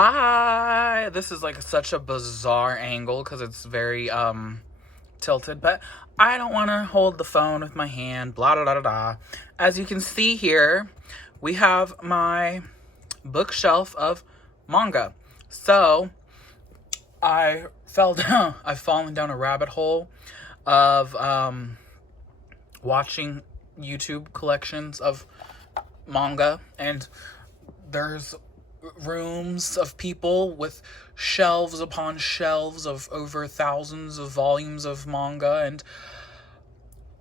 Hi! This is like such a bizarre angle because it's very tilted, but I don't want to hold the phone with my hand, blah, blah, blah, blah. As you can see here, we have my bookshelf of manga. So, I've fallen down a rabbit hole of watching YouTube collections of manga, and there's rooms of people with shelves upon shelves of over thousands of volumes of manga. And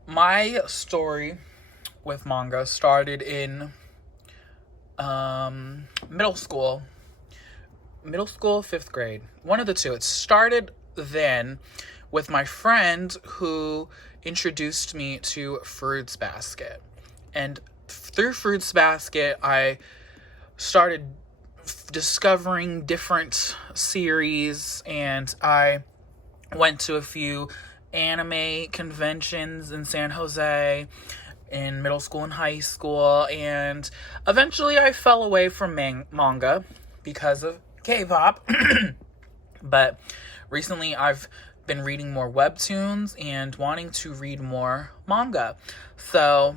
my story with manga started in middle school, 5th grade, one of the two. It started then with my friend who introduced me to Fruits Basket, and through Fruits Basket I started discovering different series, and I went to a few anime conventions in San Jose in middle school and high school, and eventually I fell away from manga because of K-pop. But recently I've been reading more webtoons and wanting to read more manga. So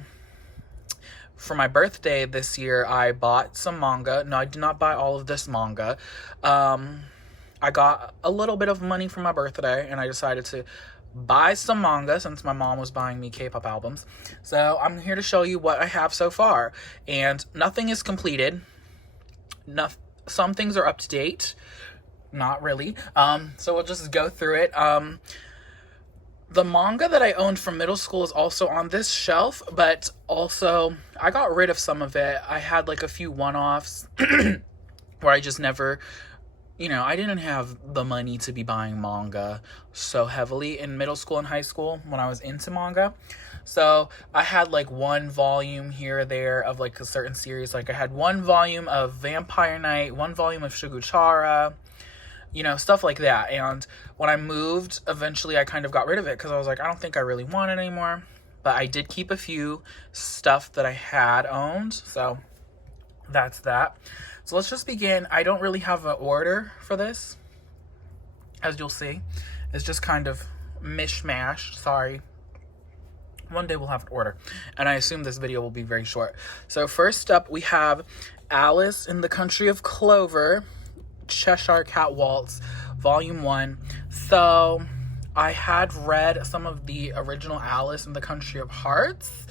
for my birthday this year, I bought some manga. No, I did not buy all of this manga. I got a little bit of money for my birthday, and I decided to buy some manga since my mom was buying me K-pop albums. So I'm here to show you what I have so far. And nothing is completed. Some things are up to date. Not really. So we'll just go through it. The manga that I owned from middle school is also on this shelf, but also I got rid of some of it. I had like a few one-offs where I just never, I didn't have the money to be buying manga so heavily in middle school and high school when I was into manga. So I had like one volume here or there of like a certain series. Like I had one volume of Vampire Knight, one volume of Shiguchara, stuff like that. And when I moved, eventually I kind of got rid of it because I was like, I don't think I really want it anymore. But I did keep a few stuff that I had owned. So that's that. So let's just begin. I don't really have an order for this, as you'll see. It's just kind of mishmash. Sorry. One day we'll have an order. And I assume this video will be very short. So first up, we have Alice in the Country of Clover, Cheshire Cat Waltz, Volume 1. So I had read some of the original Alice in the Country of Hearts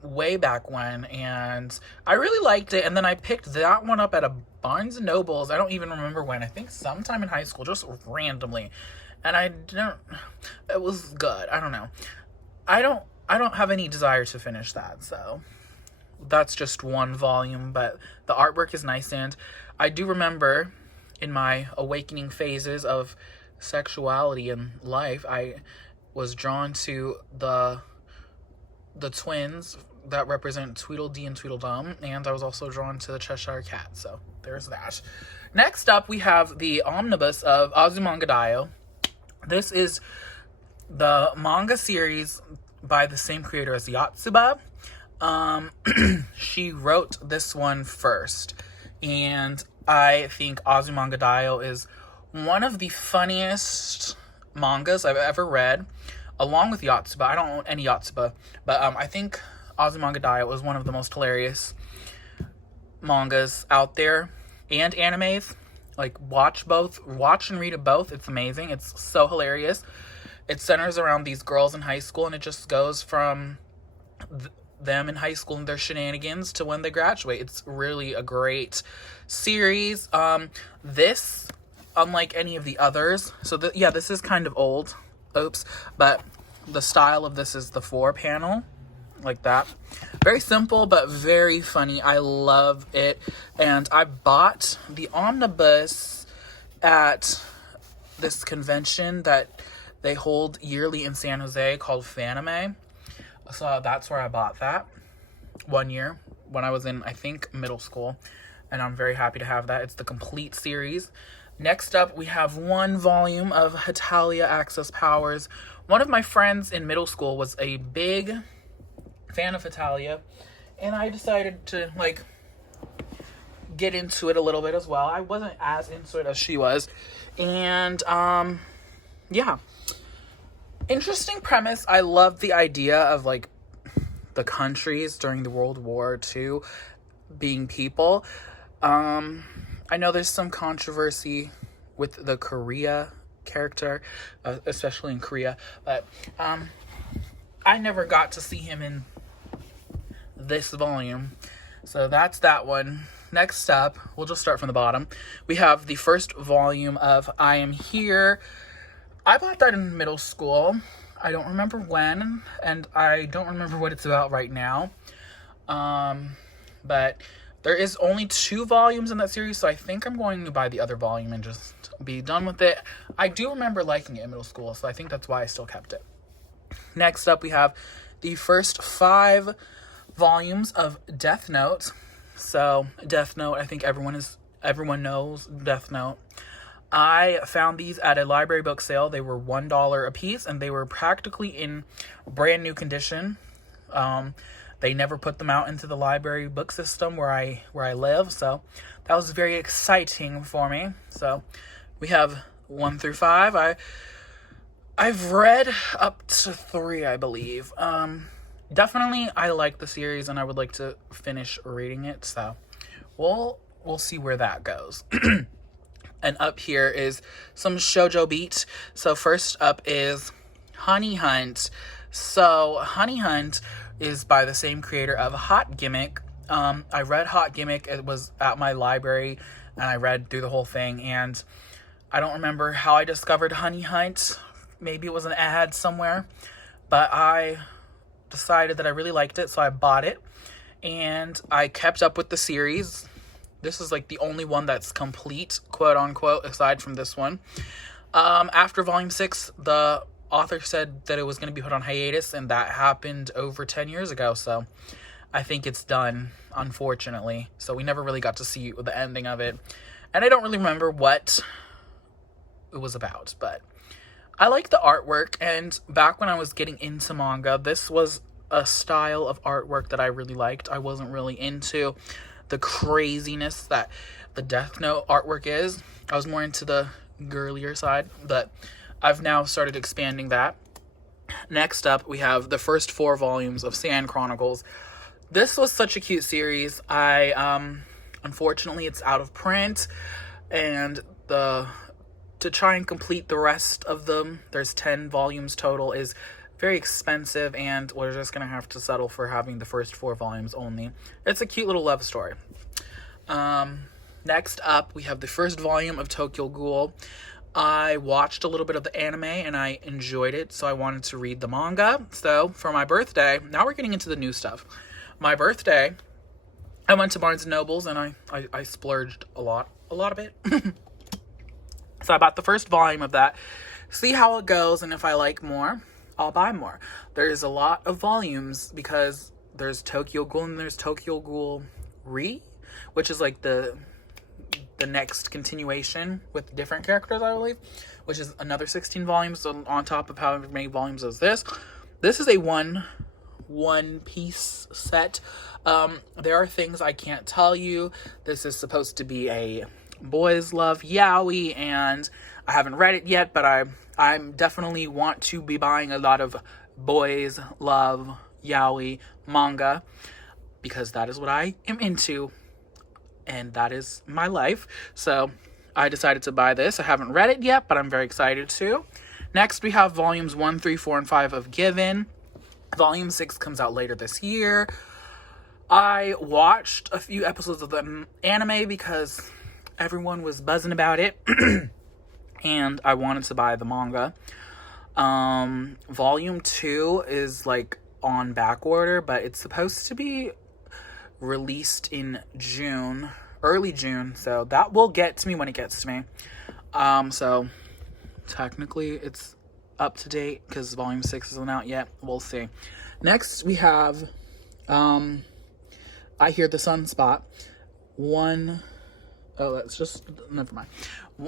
way back when, and I really liked it. And then I picked that one up at a Barnes & Noble's. I don't even remember when. I think sometime in high school, just randomly. And it was good. I don't know. I don't have any desire to finish that, so that's just one volume, but the artwork is nice. And I do remember in my awakening phases of sexuality in life, I was drawn to the twins that represent Tweedledee and Tweedledum, and I was also drawn to the Cheshire Cat, so there's that. Next up, we have the Omnibus of Azumangodayo. This is the manga series by the same creator as Yotsuba. She wrote this one first, and I think Azumangodayo is one of the funniest mangas I've ever read, along with Yotsuba. I don't own any Yotsuba, but I think Azumangodayo is one of the most hilarious mangas out there, and animes. Like, watch and read it both. It's amazing. It's so hilarious. It centers around these girls in high school, and it just goes from them in high school and their shenanigans to when they graduate. It's really a great series. This, unlike any of the others, this is kind of old. Oops. But the style of this is the 4-panel, like that. Very simple, but very funny. I love it. And I bought the Omnibus at this convention that they hold yearly in San Jose called Fanime. So that's where I bought that one year when I was in, I think, middle school. And I'm very happy to have that. It's the complete series. Next up, we have one volume of Hetalia Access Powers. One of my friends in middle school was a big fan of Hetalia, and I decided to, get into it a little bit as well. I wasn't as into it as she was. And, yeah. Interesting premise. I love the idea of, like, the countries during the World War II being people. I know there's some controversy with the Korea character, especially in Korea, but I never got to see him in this volume. So that's that one. Next up, we'll just start from the bottom. We have the first volume of I Am Here. I bought that in middle school. I don't remember when, and I don't remember what it's about right now. But there is only 2 volumes in that series, so I think I'm going to buy the other volume and just be done with it. I do remember liking it in middle school, so I think that's why I still kept it. Next up, we have the first 5 volumes of Death Note. So, Death Note, I think everyone knows Death Note. I found these at a library book sale. They were $1 a piece, and they were practically in brand new condition. They never put them out into the library book system where I live, so that was very exciting for me. So we have 1 through 5. I've read up to 3, I believe. Definitely, I like the series, and I would like to finish reading it. So we'll see where that goes. And up here is some shoujo beat. So first up is Honey Hunt. So Honey Hunt is by the same creator of Hot Gimmick. I read Hot Gimmick. It was at my library, and I read through the whole thing. And I don't remember how I discovered Honey Hunt. Maybe it was an ad somewhere. But I decided that I really liked it, so I bought it. And I kept up with the series. This is like the only one that's complete, quote unquote, aside from this one. After volume 6, the author said that it was going to be put on hiatus, and that happened over 10 years ago. So I think it's done, unfortunately. So we never really got to see the ending of it. And I don't really remember what it was about, but I like the artwork. And back when I was getting into manga, this was a style of artwork that I really liked. I wasn't really into the craziness that the Death Note artwork is. I was more into the girlier side, but I've now started expanding that. Next up, we have the first 4 volumes of Sand Chronicles. This was such a cute series. Unfortunately, it's out of print, and to try and complete the rest of them, there's 10 volumes total, is very expensive, and we're just gonna have to settle for having the first 4 volumes only. It's a cute little love story. Next up, we have the first volume of Tokyo Ghoul. I watched a little bit of the anime, and I enjoyed it, so I wanted to read the manga. So, for my birthday, now we're getting into the new stuff. My birthday, I went to Barnes & Noble's, and I splurged a lot of it. So I bought the first volume of that. See how it goes, and if I like more, I'll buy more. There's a lot of volumes because there's Tokyo Ghoul and there's Tokyo Ghoul Re, which is like the next continuation with different characters, I believe, which is another 16 volumes on top of however many volumes as this. This is a one piece set. There are things I can't tell you. This is supposed to be a boys love yaoi, and I haven't read it yet, but I'm definitely want to be buying a lot of boys love yaoi manga because that is what I am into and that is my life. So I decided to buy this. I haven't read it yet, but I'm very excited to. Next, we have volumes 1, 3, 4, and 5 of Given. Volume 6 comes out later this year. I watched a few episodes of the anime because everyone was buzzing about it. And I wanted to buy the manga. Volume 2 is like on back order, but it's supposed to be released in June, early June. So that will get to me when it gets to me. So technically it's up to date because volume 6 isn't out yet. We'll see. Next we have I Hear the Sunspot. Never mind.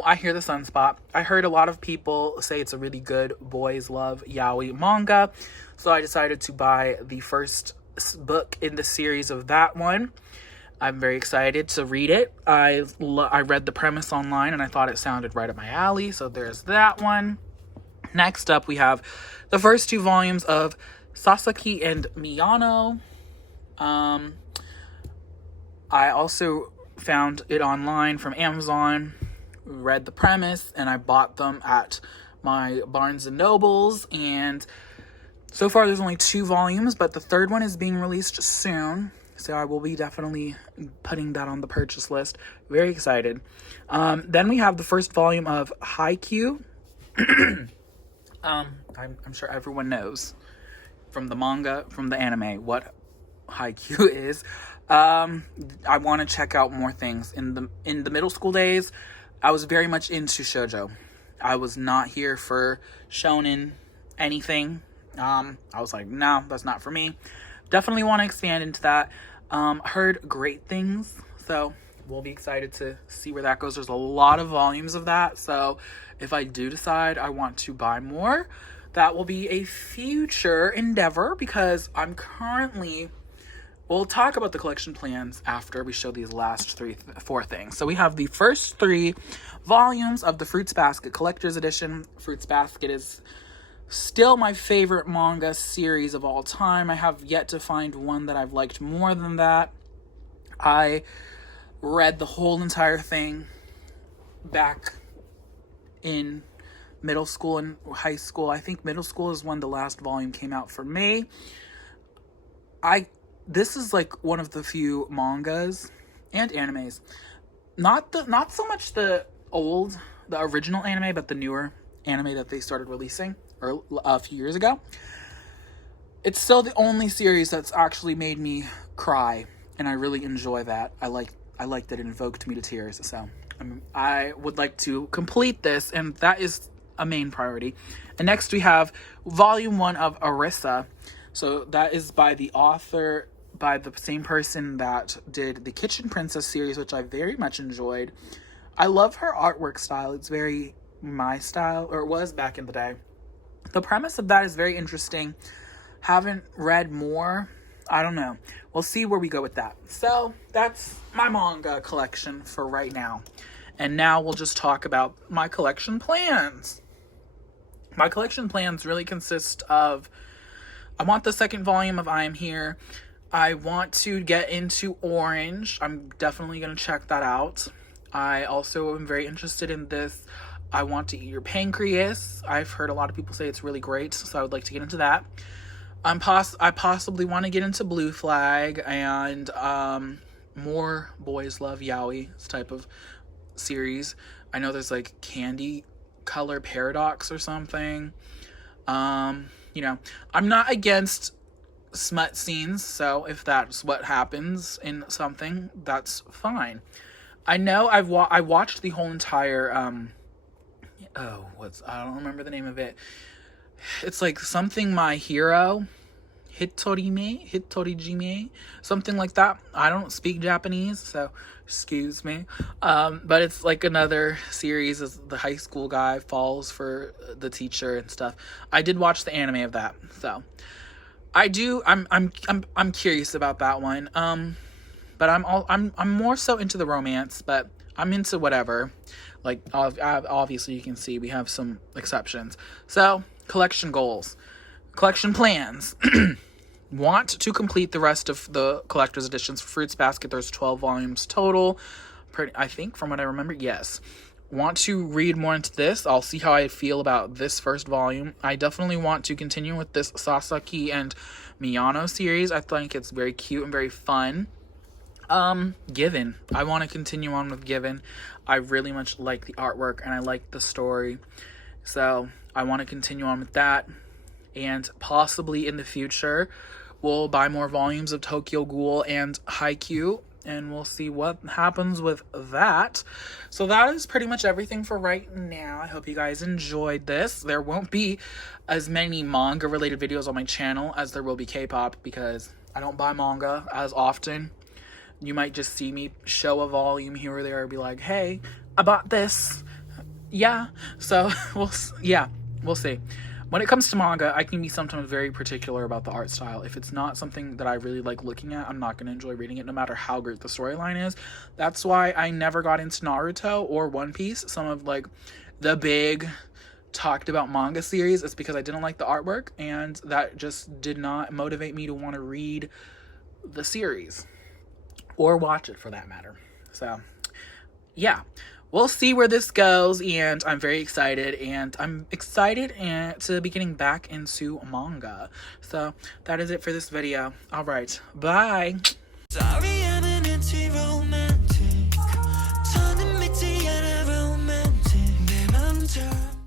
I Hear the Sunspot. I heard a lot of people say it's a really good boys love yaoi manga, so I decided to buy the first book in the series of that one. I'm very excited to read it. I read the premise online and I thought it sounded right up my alley, so there's that one. Next up, we have the first 2 volumes of Sasaki and Miyano. I also found it online from Amazon, read the premise, and I bought them at my Barnes and Nobles. And so far there's only 2 volumes, but the 3rd one is being released soon. So I will be definitely putting that on the purchase list. Very excited. Then we have the first volume of Haikyuu. I'm sure everyone knows from the manga, from the anime, what Haikyuu is. I want to check out more things. In the middle school days, I was very much into shoujo. I was not here for shonen anything. I was like, no, that's not for me. Definitely want to expand into that. Heard great things, so we'll be excited to see where that goes. There's a lot of volumes of that, so if I do decide I want to buy more, that will be a future endeavor, because I'm currently... We'll talk about the collection plans after we show these last 4 things. So we have the first 3 volumes of the Fruits Basket Collector's Edition. Fruits Basket is still my favorite manga series of all time. I have yet to find one that I've liked more than that. I read the whole entire thing back in middle school and high school. I think middle school is when the last volume came out for me. This is like one of the few mangas and animes, not so much the original anime, but the newer anime that they started releasing a few years ago. It's still the only series that's actually made me cry, and I really enjoy that. I like that it invoked me to tears. So I would like to complete this, and that is a main priority. And next we have Volume 1 of Arisa. So that is by the same person that did the Kitchen Princess series, which I very much enjoyed. I love her artwork style. It's very my style, or it was back in the day. The premise of that is very interesting. Haven't read more. I don't know. We'll see where we go with that. So that's my manga collection for right now. And now we'll just talk about my collection plans. My collection plans really consist of, I want the 2nd volume of I Am Here. I want to get into Orange. I'm definitely going to check that out. I also am very interested in this I Want to Eat Your Pancreas. I've heard a lot of people say it's really great, so I would like to get into that. I possibly want to get into Blue Flag and more Boys Love Yaoi type of series. I know there's like Candy Color Paradox or something. I'm not against smut scenes, so if that's what happens in something, that's fine. I know I watched the whole entire I don't remember the name of it. It's like something My Hero, Hitorijime, something like that. I don't speak Japanese, so excuse me. But it's like another series as the high school guy falls for the teacher and stuff. I did watch the anime of that, so I'm curious about that one. But I'm more so into the romance, but I'm into whatever. Like, obviously you can see we have some exceptions. So, collection goals. Collection plans. Want to complete the rest of the collector's editions for Fruits Basket. There's 12 volumes total. I think, from what I remember, yes. Want to read more into this. I'll see how I feel about this first volume. I definitely want to continue with this Sasaki and Miyano series. I think it's very cute and very fun. Given. I want to continue on with Given. I really much like the artwork and I like the story. So, I want to continue on with that. And possibly in the future, we'll buy more volumes of Tokyo Ghoul and Haikyuu. And we'll see what happens with that. So that is pretty much everything for right now. I hope you guys enjoyed this. There won't be as many manga related videos on my channel as there will be K-pop, because I don't buy manga as often. You might just see me show a volume here or there and be like, hey, I bought this. Yeah. So we'll see. when it comes to manga, I can be sometimes very particular about the art style. If it's not something that I really like looking at, I'm not going to enjoy reading it no matter how great the storyline is. That's why I never got into Naruto or One Piece, some of like the big talked about manga series. It's because I didn't like the artwork, and that just did not motivate me to want to read the series or watch it for that matter. So yeah, we'll see where this goes, and I'm very excited, and I'm excited to be getting back into manga. So that is it for this video. All right, bye. Sorry, I'm an anti-romance.